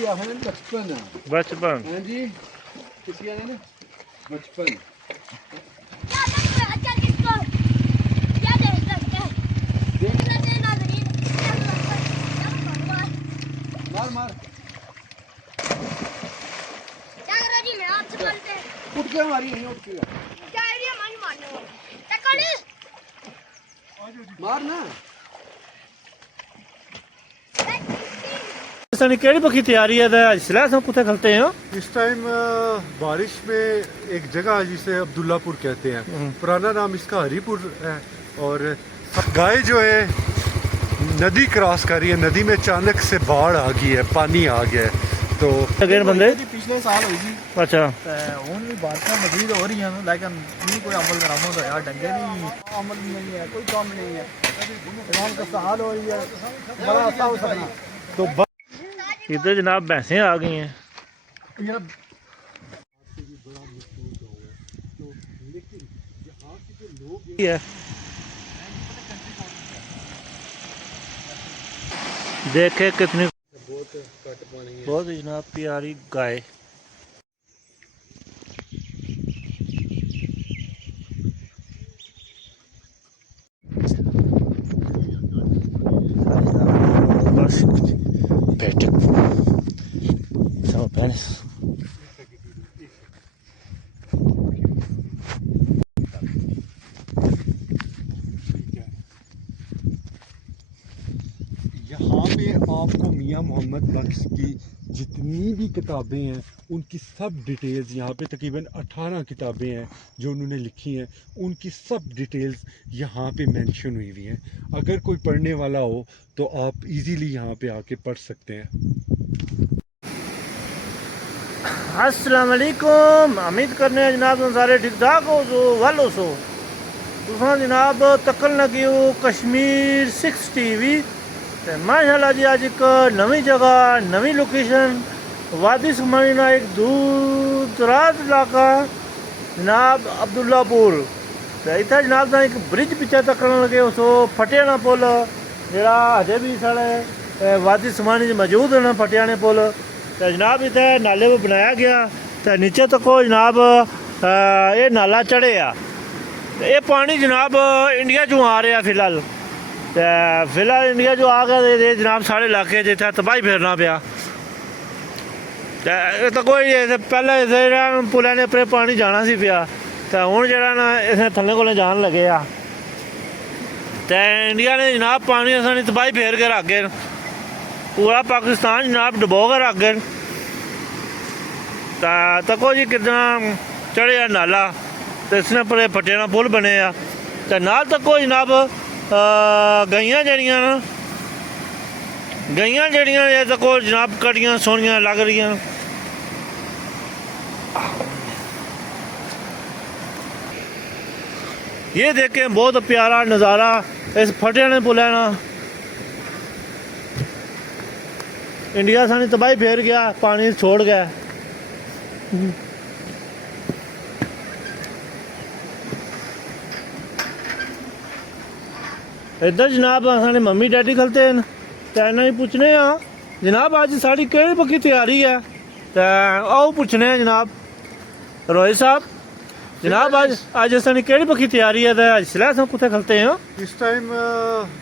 किया है बचपन। बचपन हाँ जी, किसी ने ना बचपन। मार मार क्या कर रहा जी? मैं आपसे बोलते हैं उठ के मारी नहीं, उठ के क्या आइडिया मारी मारने वाला टक्कर मार ना। सनी केड़ी पक्की तैयारी है ते इसलिए हम कुत्ते खलते हैं। इस टाइम बारिश में एक जगह है जिसे अब्दुल्लापुर कहते हैं, पुराना नाम इसका हरीपुर है। और गाय जो है नदी क्रॉस कर रही है, नदी में अचानक से बाढ़ आ गई है, पानी आ गया है। तो अगेन बंदे पिछले साल हुई थी अच्छा हूँ भी बारिशां मजीद हो रही हैं, लेकिन नहीं कोई अमल दरामद होया। डंगे नहीं अमल नहीं है, कोई काम नहीं है। इमाम का सहाल हो रही है, बड़ा अच्छा हो सकना। तो इधर जनाब भैंसें आ गई हैं। देखे कितनी बहुत जनाब प्यारी गाय। So penis. यहाँ पे आपको मियाँ मोहम्मद बख्श की जितनी भी किताबें हैं उनकी सब डिटेल्स, यहाँ पे तकरीबन 18 किताबें हैं जो उन्होंने लिखी हैं, उनकी सब डिटेल्स यहाँ पे मेंशन हुई हुई हैं। अगर कोई पढ़ने वाला हो तो आप इजीली यहाँ पे आके पढ़ सकते हैं। अस्सलाम वालेकुम, उम्मीद करने हैं जनाब तुम सारे ठीक ठाक हो जो वालो सो तुसा जनाब तकन लगी हो कश्मीर 6 टीवी। ते माशाल्लाह जी अज एक नवी जगह नवी लोकेशन वादी सुमानी ना एक दूर दराज इलाका जनाब अब्दुल्लापुर। ते इतना जनाब ता एक ब्रिज पिछे तकन लगे हो सो फटियाना पुल जरा अजे भी साढ़े वादी सुमानी मौजूद है ना फटियाने पुल। तो जनाब इतने नाले को बनाया गया तो नीचे तको जनाब ये नाला चढ़े आ। ये पानी जनाब इंडिया चो आ रहा फिलहाल। तो फिलहाल इंडिया जो आ गया तो जनाब साढ़े इलाके जितना तबाही फिरना पाया। तो कोई पहले इस पुलै ने अपने पानी जाना सी पिया तो हूँ जरा ना इस थल्ले को जान लगे आ। तो इंडिया ने जनाब पानी असानी तबाही फेर के रख गए, पूरा पाकिस्तान जनाब डुबो कर रख गए। तको जी कितना चढ़े आ नाला तो इसने पर फटियाना पुल बने आ। तो नाल तको जनाब गईयां जड़ियां ये तको जनाब कड़ियां सोहनियां लग रही। ये देखें बहुत प्यारा नज़ारा इस फटियाने पुल है ना। इंडिया सानी तबाही फेर गया, पानी छोड़ गया। इधर जनाब साढ़े मम्मी डैडी खलते हैं तो इन्हें ही पूछने जनाब अज साड़ी केड़ी पक्की तैयारी है। तो आओ पूछने जनाब रोहित साहब जनाब आज साड़ी केड़ी पक्की तैयारी है तो इसलिए हम कुत्ते खलते हैं। इस टाइम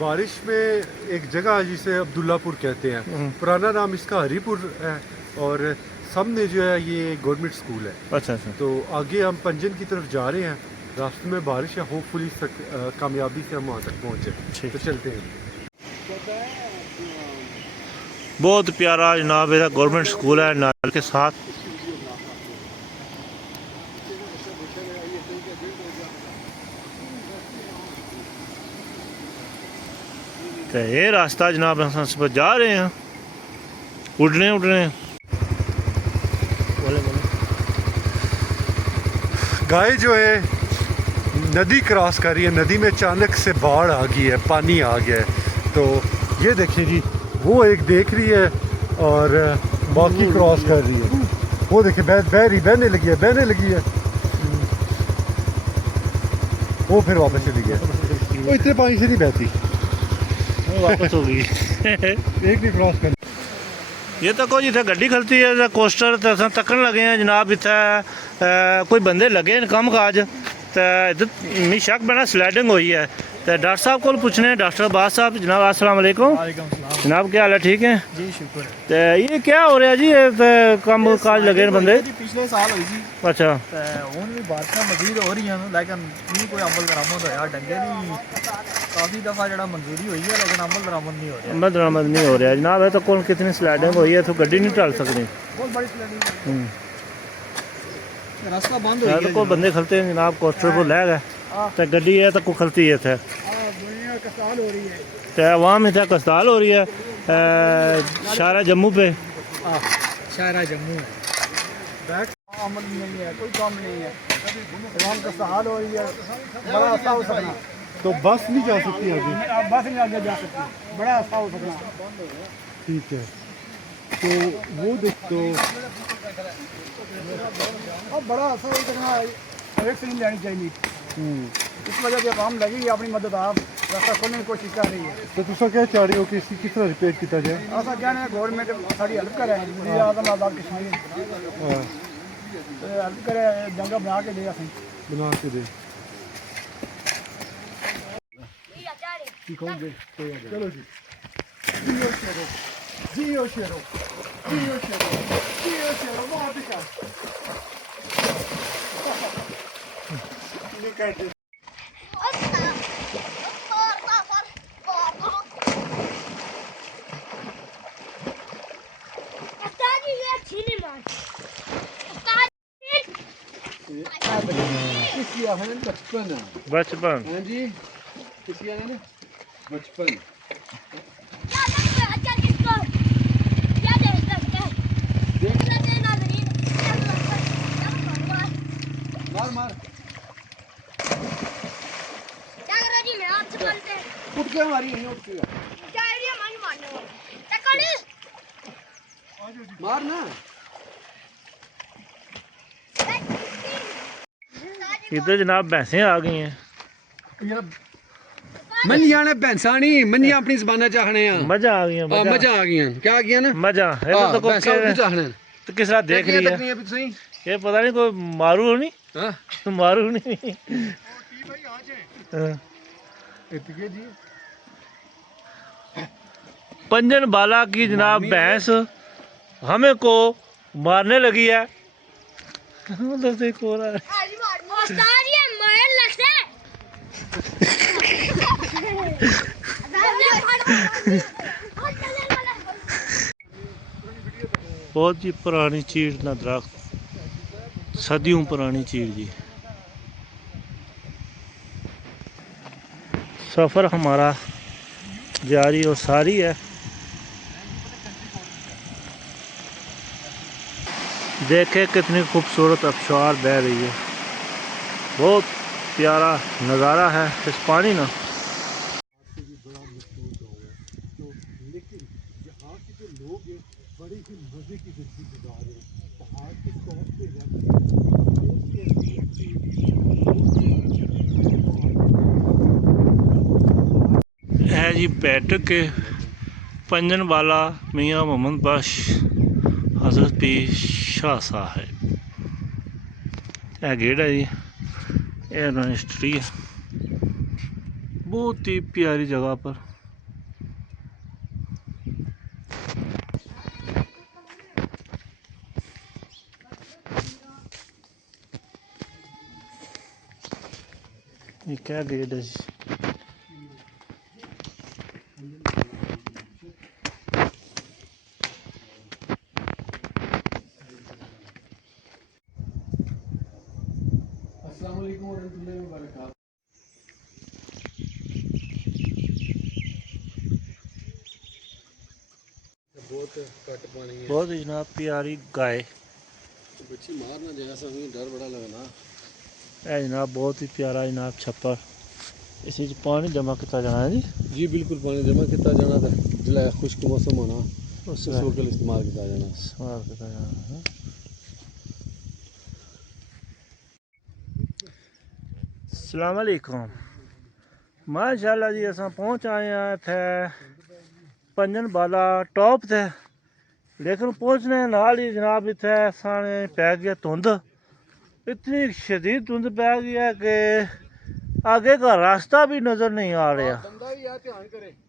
बारिश में एक जगह है जिसे अब्दुल्लापुर कहते हैं, पुराना नाम इसका हरीपुर है। और सामने जो है ये गवर्नमेंट स्कूल है। अच्छा। तो आगे हम पंजन की तरफ जा रहे हैं, रास्ते में बारिश है, होपफुली कामयाबी से हम वहाँ तक पहुँचे। तो चलते हैं। बहुत प्यारा जनाब ये गवर्नमेंट स्कूल है नाल के साथ। तो ये रास्ता जनाब हम सब जा रहे हैं उड़ने। गाय जो है नदी क्रॉस कर रही है, नदी में अचानक से बाढ़ आ गई है, पानी आ गया है। तो ये देखिए जी, वो एक देख रही है और बाकी क्रॉस कर रही है। वो देखिए बहने लगी है। वो फिर वापस चली गया। वो इतने पानी से नहीं बहती, वापस हो गई। एक नहीं क्रॉस कर। ये तको जिथे गड्डी खलती है ते कोस्टर ते असां तकन लगे हैं जनाब इत्थे कोई बंदे लगे न कम काज ते इधर मी शक बना स्लाइडिंग हुई है ते डॉक्टर साहब को पूछने डॉक्टर अब्बास साहब जनाब अस्सलाम वालेकुम। वालेकुम सलाम जनाब क्या हाल है ठीक है जी शुक्र है। ते ये क्या हो रहा जी ये ते कम काज लगे न बंदे पिछले साल हुई सी अच्छा ते हुन भी बारिशां मजीद हो रही हैं लेकिन नहीं कोई अमल दरामद होया डंगे नहीं काफ़ी दफ़ा जड़ा मंजूरी हुई है लेकिन अमल दरामद नहीं हो रहा। अमल दरामद नहीं हो रहा जनाब है तो कौन कितनी स्लाइडिंग हुई है तो गड्डी नहीं चल सकती बहुत बड़ी स्लैडिंग रास्ता बंद हो तो कोई बंदे खलते हैं जनाब कोस्टर को ले गए तो गड्डी है तो को खलती है थे दुनिया कसाल हो रही है तो अवाम इतना कस्ताल हो रही है शारा जम्मू पे शहरा जम्मू है बैठ अमल नहीं है कोई काम नहीं है इमाम कसाल हो रही है बड़ा अच्छा हो सकना तो बस नहीं जा सकती आगे? अब बस नहीं आगे जा सकती बड़ा अच्छा हो सकना ठीक है तो वो देख तो अब बड़ा अच्छा हो सकना वैक्सीन लेनी चाहिए इस वजह से आवाम लगी अपनी मदद आप रास्ता खोलने की कोशिश कर रही है। तो तुसा क्या चाह रहे हो कि इसकी किस तरह रिपेयर किया जाए? ऐसा कहने गवर्नमेंट साड़ी हेल्प करे वज़ीर आज़म आज़ाद कश्मीर हाँ, हेल्प करे जंगा बना के दे असें बना के दे। चलो जी जियो शेरो जियो शेरो जियो शेरो जियो शेरो बहुत अच्छा किसी आखने बचपन है बचपन हाँ जी किसी आने ना बचपन मार मार क्या कर रहा जी मैं आपसे बोलते हैं उठ के मारी नहीं उठ के क्या एरिया मानी मारने वाले टक्कर मार ना इधर जनाब भैंसें आ गई हैं मंजियां ने भैंसा नहीं मंजियां अपनी जबाना चाहने हैं मजा आ गई मजा आ गई क्या आ गया ना मजा है तो भैंसा उठ चाहने तो किस तरह देख रही है सही ये पता नहीं कोई मारू नहीं हाँ मारू नहीं हाँ। जी पंजन बाला की जनाब भैंस हमें को मारने लगी है मतलब देख हो रहा है उस्ताद ये मर लगता है बहुत ही पुरानी चीड़ ना दरख्त सदियों पुरानी चीड़ जी सफ़र हमारा जारी और सारी है देखे कितनी खूबसूरत आबशार बह रही है बहुत प्यारा नज़ारा है इस पानी ना लेकिन यहाँ के जो लोग हैं बड़े ही मज़े की ज़िंदगी गुजार रहे हैं पहाड़ के टॉप पे है जी बैठक के पंजन वाला मियाँ मोहम्मद बख्श हज़रत पीर शाह साहब है गेट है जी यूनिवर्सिटी है बहुत ही प्यारी जगह पर ये क्या गेट है जी अस्सलाम वालेकुम वरहमतुल्लाहि वबरकातुहू बहुत कट पानी है बहुत ही जनाब प्यारी गाय बच्ची मार ना जाए हमें डर बड़ा लगना है जनाब बहुत ही प्यारा जनाब छप्पर इस पानी जमा किया जाना है जी जी बिल्कुल पानी जमा किया जाना था जिला खुश्क मौसम होना उस उस वक्त इस्तेमाल किया जाना इस्तेमाल किया जाना है अस्सलाम वालेकुम माशाल्लाह जी असां पहुंच आए हैं थे पंजन बाला टॉप थे लेकिन पहुंचने नाल ही जनाब इत्थे साने पै गया धुंध। इतनी शदीद धुंध पै गई है कि आगे का रास्ता भी नज़र नहीं आ रहा।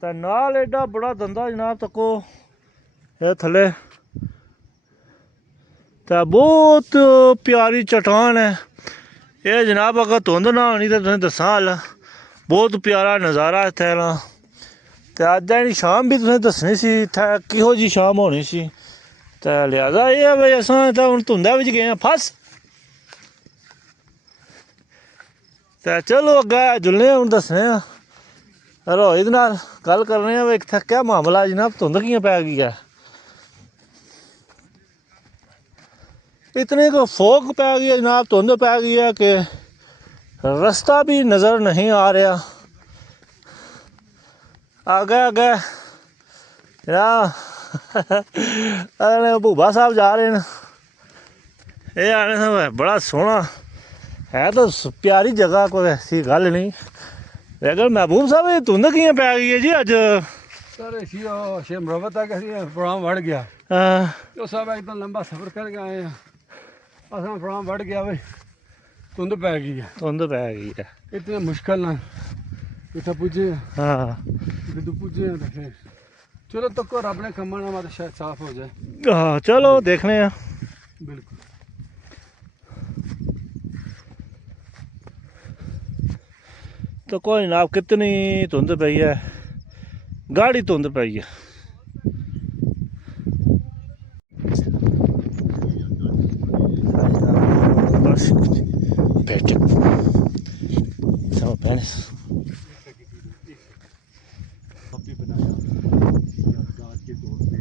तो नाल एडा बड़ा धंधा जनाब तको ये थले। तो बहुत प्यारी चट्टान है ये जनाब। अगर धुंध ना होनी तो तुसें दस्सां हाल बहुत प्यारा नज़ारा इत्थे ना। तो अज्ज दी शाम भी तुसें दस्सनी सी इत्थे किहो जी शाम होनी सी। तो लिहाजा ये है भाई असां तो हुण धुंधा बिच गए फस। तो चलो अग्गे जुलने हुण दस्सने रोहित नाल गल करने भाई इत्थे क्या मामला जनाब धुंध कियां पै गई है। इतने को फोग पै गई है जनाब धुंध पै गई है कि रास्ता भी नज़र नहीं आ रहा। आगे आगे जनाब भूबा साहब जा रहे हैं। ये आने से बड़ा सोहना है तो प्यारी जगह कोई ऐसी गल नहीं। लेकिन महबूब साहब ये धुंध कियां पै गई है जी अज। सर छे मरबत तक प्रोग्राम बढ़ गया तो सब एकदम लंबा सफर करके आए हैं। असा प्रोग्राम बढ़ गया भाई धुंध पै गई है। धुंध पै गई है इतने मुश्किल ना इतना पुजे हाँ बिदू पुजे तो फिर चलो तक रब ने कमा ना मत शायद साफ हो जाए। हाँ चलो देखने हैं। बिल्कुल तो कोई ना कितनी धुंध पई है गाढ़ी धुंध पई है। बनाया यादगार के तौर पे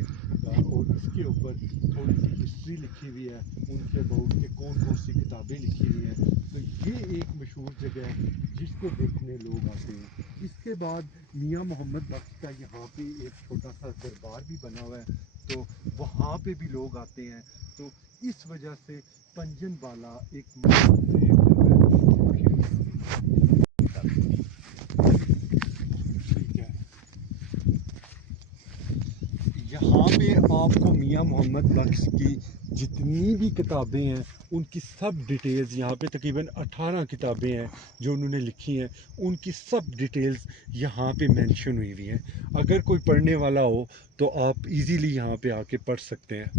और इसके ऊपर थोड़ी सी हिस्ट्री लिखी हुई है उनके अबाउट के कौन कौन सी किताबें लिखी हुई हैं। तो ये एक मशहूर जगह है जिसको देखने लोग आते हैं। इसके बाद मियाँ मोहम्मद बख्श का यहाँ पे एक छोटा सा दरबार भी बना हुआ है तो वहाँ पे भी लोग आते हैं। तो इस वजह से पंजन वाला एक यहाँ पे आपको मियाँ मोहम्मद बख्श की जितनी भी किताबें हैं उनकी सब डिटेल्स यहाँ पे तकरीबन 18 किताबें हैं जो उन्होंने लिखी हैं। उनकी सब डिटेल्स यहाँ पे मेंशन हुई हैं। अगर कोई पढ़ने वाला हो तो आप इजीली यहाँ पे आके पढ़ सकते हैं।